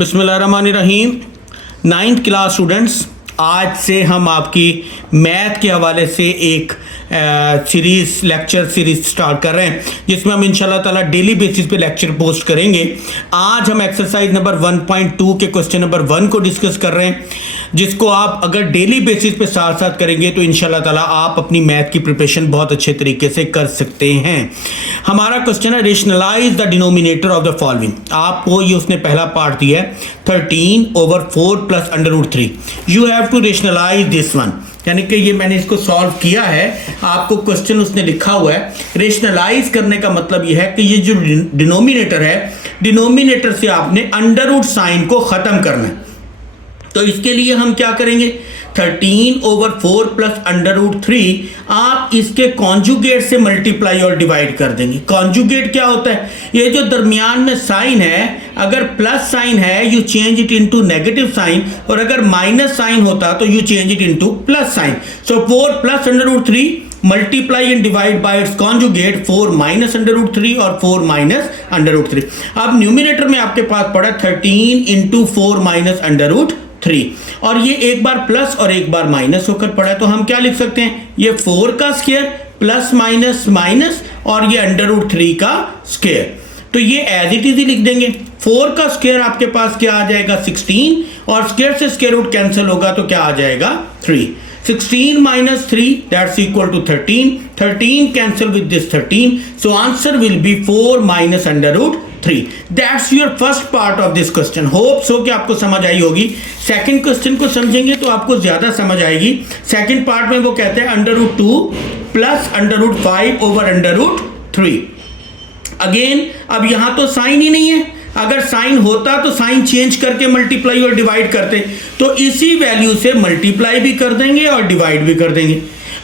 बिस्मिल्लाहिर्रहमानिर्रहीम। 9th class students, आज से हम आपकी मैथ के हवाले से एक लेक्चर सीरीज स्टार्ट कर रहे हैं, जिसमें हम इंशाल्लाह ताला डेली बेसिस पे लेक्चर पोस्ट करेंगे। आज हम एक्सरसाइज नंबर 1.2 के क्वेश्चन नंबर 1 को डिस्कस कर रहे हैं, जिसको आप अगर डेली बेसिस पे साथ साथ करेंगे तो इंशाल्लाह ताला आप अपनी मैथ की प्रिपरेशन बहुत अच्छे तरीके से कर सकते हैं। हमारा क्वेश्चन है rationalise the denominator of the following. आपको ये उसने पहला पार्ट दिया है 13/4 प्लस √3। You have to rationalise this one, यानी कि ये मैंने इसको सॉल्व किया है। आपको क्वेश्चन उसने लिखा हुआ है, रेशनलाइज करने का मतलब ये है कि ये जो डिनोमिनेटर है, डिनोमिनेटर से आपने अंडर साइन को खत्म करना है। तो इसके लिए हम क्या करेंगे, 13/4 प्लस √3 आप इसके कॉन्जुगेट से मल्टीप्लाई और डिवाइड कर देंगे। कॉन्जुगेट क्या होता है, ये जो दरमियान में साइन है, अगर प्लस साइन है you change it into negative sign, और अगर माइनस साइन होता तो you change it into plus sign. So 4 plus √3 multiply and divide by its conjugate 4 minus √3 और 4 माइनस √3। अब न्यूमिनेटर में आपके पास पड़ा 13 इंटू 4 माइनस √3, और ये एक बार प्लस और एक बार माइनस होकर पड़ा है। तो हम क्या लिख सकते हैं, ये 4 का स्क्वायर प्लस माइनस माइनस और ये √3 का स्क्वायर। तो ये एज इट इज ही लिख देंगे। 4 का स्क्वायर आपके पास क्या आ जाएगा 16, और स्क्वायर से स्क्वायर रूट कैंसिल होगा तो क्या आ जाएगा 3। 16 minus 3 that's equal to 13. 13 cancel with this 13, so answer will be 4 minus √3. That's your first part of this question. Hope so कि आपको समझ आई होगी। सेकंड क्वेश्चन को समझेंगे तो आपको ज्यादा समझ आएगी। सेकंड पार्ट में वो कहते हैं √2 प्लस √5 ओवर √3। अगेन अब यहां तो साइन ही नहीं है, अगर साइन होता तो साइन चेंज करके मल्टीप्लाई और डिवाइड करते, तो इसी वैल्यू से मल्टीप्लाई भी कर देंगे और डिवाइड भी कर देंगे।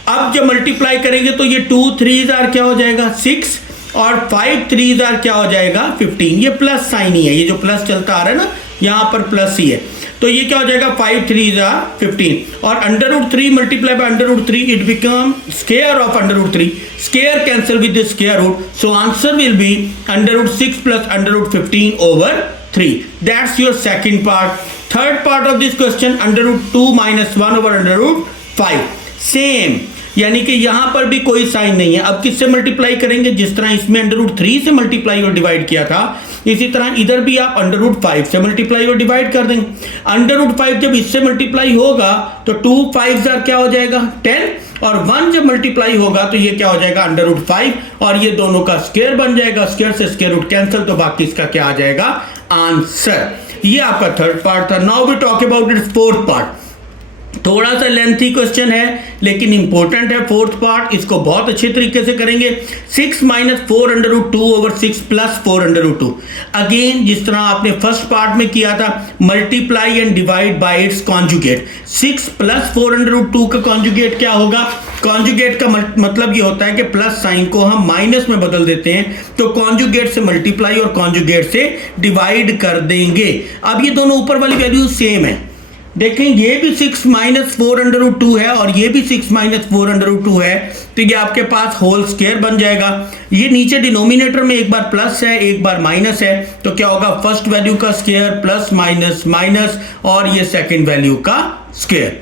अब जब मल्टीप्लाई करेंगे तो ये 2 3 क्या हो जाएगा 6, और 5 3 क्या हो जाएगा 15। ये प्लस साइन ही है, ये जो प्लस चलता आ रहा है ना, यहां पर प्लस ही है, तो ये क्या हो जाएगा 5 3 15, और √3 multiply by √3 it become square of √3। Square cancel with the square root, so answer will be √6 plus √15 over 3। That's your second part. Third part of this question √2 - 1 over √5। Same, यानी कि यहां पर भी कोई साइन नहीं है। अब किससे मल्टीप्लाई करेंगे, जिस तरह इसमें √3 से मल्टीप्लाई और डिवाइड किया था, इसी तरह इधर भी आप √5 से मल्टीप्लाई और डिवाइड कर देंगे। √5 जब इससे मल्टीप्लाई होगा तो 2 5 क्या हो जाएगा 10, और 1 जब मल्टीप्लाई होगा तो ये क्या हो जाएगा √5, और ये दोनों का स्क्वायर बन जाएगा। स्क्वायर से स्क्वायर रूट कैंसिल, तो बाकी इसका क्या आ जाएगा आंसर। ये आपका थर्ड पार्ट था। Now we talk about its fourth part. थोड़ा सा लेंथी क्वेश्चन है लेकिन इंपॉर्टेंट है फोर्थ पार्ट, इसको बहुत अच्छे तरीके से करेंगे। 6 - 4 √2 ओवर 6 प्लस 4 √2। अगेन जिस तरह आपने फर्स्ट पार्ट में किया था, multiply and divide by its conjugate. 6 plus 4 √2 का कॉन्जुगेट क्या होगा, कॉन्जुगेट का मतलब ये होता है कि प्लस साइन को हम माइनस में बदल देते हैं, तो कॉन्जुगेट से मल्टीप्लाई और कॉन्जुगेट से डिवाइड कर देंगे। अब ये दोनों ऊपर वाली वैल्यू सेम है, देखें ये भी 6 - 4 √2 है और ये भी 6 - 4 √2 है, तो ये आपके पास होल स्क्वायर बन जाएगा। ये नीचे डिनोमिनेटर में एक बार प्लस है एक बार माइनस है, तो क्या होगा फर्स्ट वैल्यू का स्क्वायर प्लस माइनस माइनस, और ये सेकंड वैल्यू का स्क्वायर।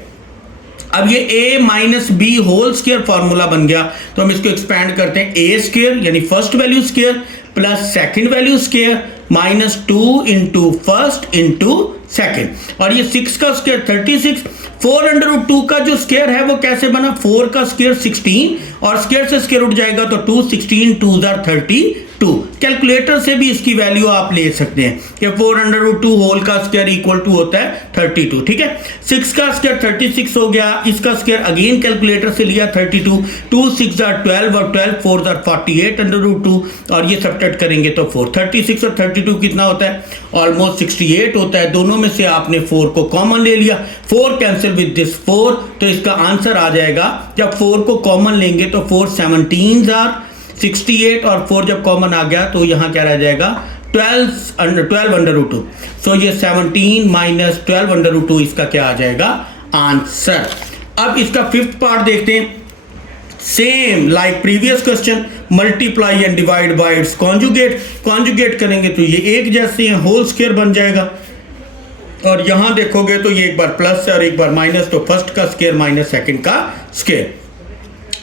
अब ये a - b whole square formula बन गया, तो हम इसको एक्सपैंड करते हैं। a स्क्वायर यानी first value square plus second value square -2 into first into second, और ये 6 का स्क्वायर 36। 4 √2 का जो स्क्वायर है वो कैसे बना, 4 का स्क्वायर 16, और स्क्वायर से स्क्वायर उठ जाएगा तो 2 16 2 32। कैलकुलेटर से भी इसकी वैल्यू आप ले सकते हैं कि 4 √2 होल का स्क्वायर इक्वल टू होता है 32, ठीक है। 6 का स्क्वायर 36 हो गया, इसका स्क्वायर अगेन कैलकुलेटर से लिया 32, 2 6 12 और 12 4 48 √2, और ये सब्ट्रैक्ट करेंगे तो 4। 36 और 32 कितना होता है, ऑलमोस्ट 68 होता है। दोनों में से आपने 4 को कॉमन ले लिया, 4 कैंसिल विद दिस 4, तो इसका आंसर आ जाएगा, जब 4 को कॉमन लेंगे तो 4 17 68, और 4 जब कॉमन आ गया तो यहां क्या रह जाएगा 12 √2। सो ये 17 - 12 √2 इसका क्या आ जाएगा आंसर। अब इसका फिफ्थ पार्ट देखते हैं। Same like previous question, multiply and divide by its conjugate. Conjugate करेंगे तो ये एक जैसे हैं, होल स्क्वायर बन जाएगा। और यहाँ देखोगे तो ये एक बार प्लस है और एक बार माइनस, तो फर्स्ट का स्क्वायर माइनस सेकंड का स्क्वायर।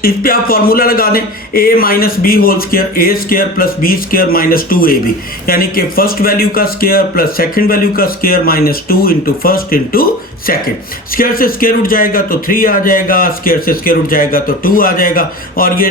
इस पे आप फॉर्मूला लगा दें, a minus B whole square, A square plus B square minus 2ab, यानी कि फर्स्ट वैल्यू का स्क्वायर प्लस सेकंड वैल्यू का square minus 2 into first into second. Square से स्क्वायर उठ जाएगा तो 3 आ जाएगा, स्क्वायर से स्क्वायर उठ जाएगा तो 2 आ जाएगा, और ये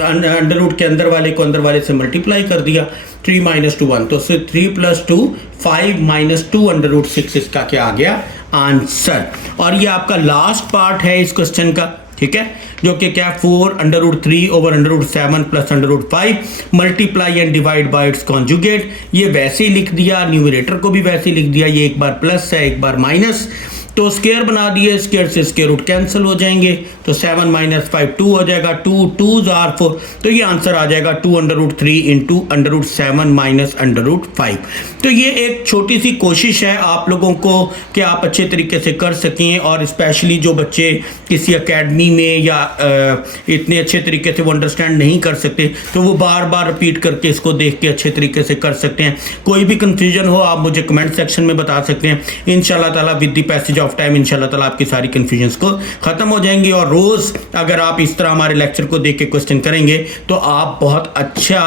अंडर रूट के अंदर वाले को अंदर वाले से मल्टीप्लाई कर दिया, 3 माइनस 2 1, तो 3 प्लस 2 5 माइनस 2 अंडर रूट 6 इसका क्या आ गया आंसर। और ये आपका लास्ट पार्ट है इस क्वेश्चन का, ठीक है, जो कि क्या 4 under root 3 over under root 7 plus under root 5 multiply and divide by its conjugate. ये वैसे ही लिख दिया, न्यूमरेटर को भी वैसे ही लिख दिया, ये एक बार प्लस है एक बार माइनस, तो स्क्वायर बना दिए, स्क्वायर से स्क्वायर रूट कैंसिल हो जाएंगे, तो 7 माइनस 5 2 हो जाएगा, 2 2 आर 4, तो ये आंसर आ जाएगा 2 under root 3 into under root 7 minus under root 5। तो ये एक छोटी सी कोशिश है आप लोगों को कि आप अच्छे तरीके से कर सकें, और स्पेशली जो बच्चे किसी एकेडमी में या इतने अच्छे तरीके से वो अंडरस्टैंड नहीं कर सकते, तो वो बार बार रिपीट करके इसको देख के अच्छे तरीके से कर सकते हैं। कोई भी कंफ्यूजन हो आप मुझे कमेंट सेक्शन में बता सकते हैं, इंशाल्लाह ताला with the passage of time इंशाल्लाह ताला आपकी सारी कंफ्यूजन्स को खत्म हो जाएंगी। और रोज अगर आप इस तरह हमारे लेक्चर को देख के क्वेश्चन करेंगे तो आप बहुत अच्छा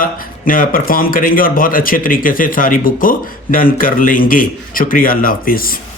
परफॉर्म करेंगे और बहुत अच्छे तरीके से सारी बुक को डन कर लेंगे। शुक्रिया, अल्लाह हाफिज़।